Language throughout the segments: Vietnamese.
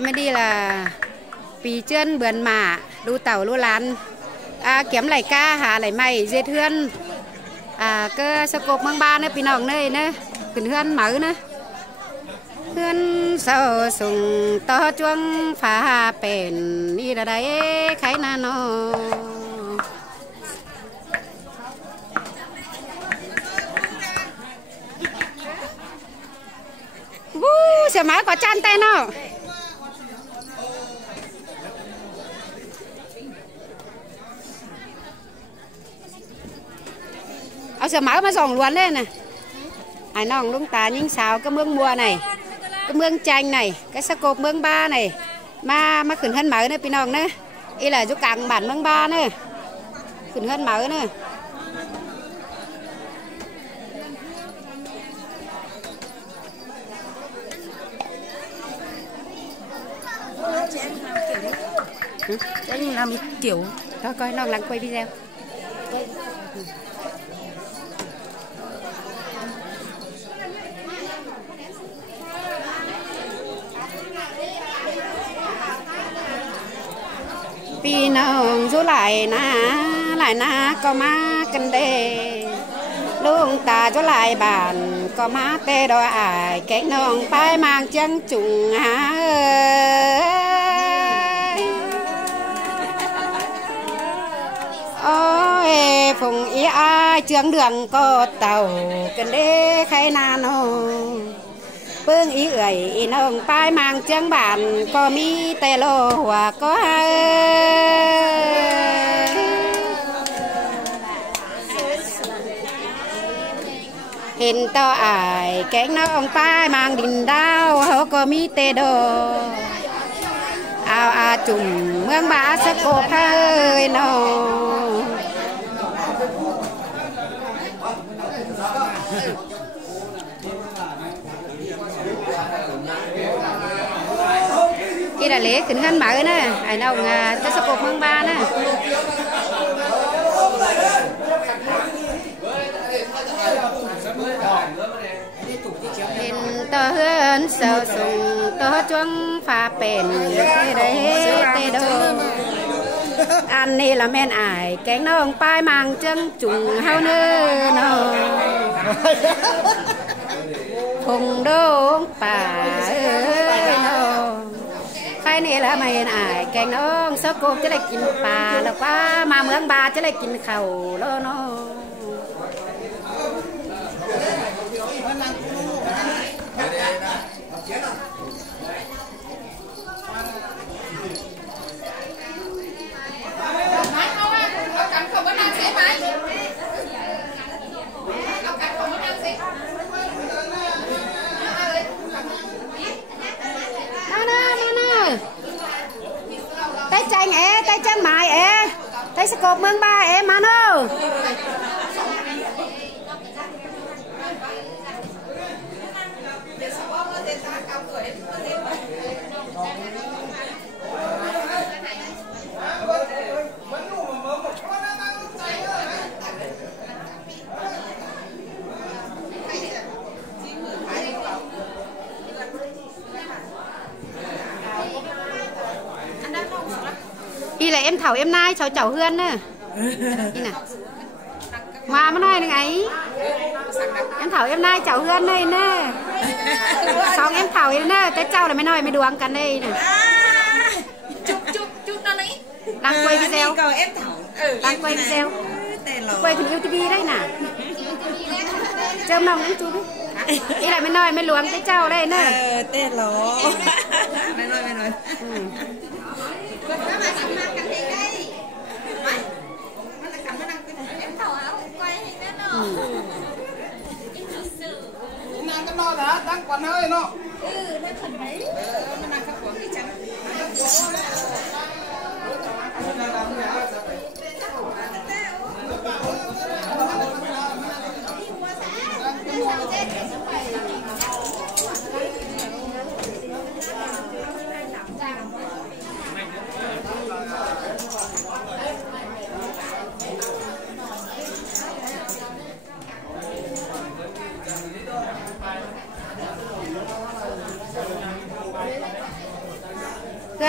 Mới đi là pì chân bườn mả đu tàu lúa lán kiếm lại ca hà lại mày dệt hươn cơ sơ cột mang ba nữa pì nòng nơi nữa khẩn hươn mở nữa hươn sao sùng to chuông phá bền đi ra đấy khai na nó sẽ má có chăn tay nào sẽ má mà dòng luôn lên này ai nòng lung tá nhưng sao cái mương mùa này cái mương chanh này cái sắc cột mương ba này mà khẩn hơn mở nữa pin nòng nữa ý là chỗ càng bản mương ba nữa khẩn hơn mở nữa anh làm kiểu thôi coi nó lắng quay video vì nó rú lại na có má cần đề luôn ta rú lại bàn có má tê đòi ải cái nòng bay mang chân trùng há ôi phùng ý ai trường đường có tàu cần đế khai na nó phương ý ơi nông bay mang chân bản có mi tê lô hòa có hình to ải cái nông bay mang đình đao họ có mi tê đồ chùm mương bá sắc cột hơi nó kia là lễ kính hơn mở nè ai đâu cho sắc cột mương ba nè tơ hơn sầu sùng tơ chuông pha bền đấy tê đâu ăn đi là men ải cánh nông pai mang chân trùng hao nơ nó thùng đông bà ơi nó khai này là men ải cánh nông sơ cột chứ lạiกิน bà là quá mà mướn ba chứ lại กิน khẩu lo nó tay chanh tay chân mài tay sẽ cột mương ba mà nó đi là em thảo em nai cháu cháu hươn nè đi nè hoa mà nói này em thảo em nai cháu hươn đây nè xong em thảo em nè tới cháu là mới nói mới đuông cả đây nè chụp nó lấy đang quay video em thảo đang quay video quay thử YouTube đấy nè chơm nòng em chú đấy ý lại mới nói mới luồng tới cháu đây nè tê lố mới nói nàng cái nó đã đang còn hơi nó nó phần đấy nó đang khắc quẩn đi chăng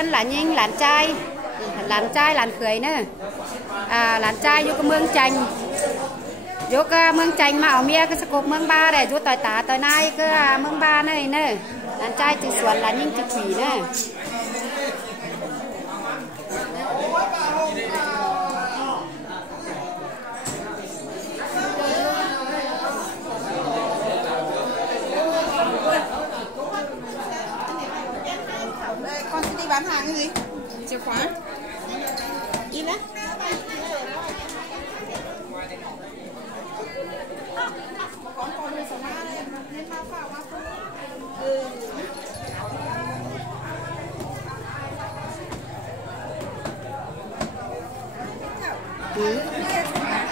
นหลานยิงหลานใจหลานเขยเนอะหลานใจอยู่กับเมืองจันยกเมืองจันมาเอาเมียก็สกบเมืองบ้าได้ยุต่อยตาต่อยนายก็เมืองบ้าเนยเนอะหลานใจติดสวนหลานยิงติดผีเนอะ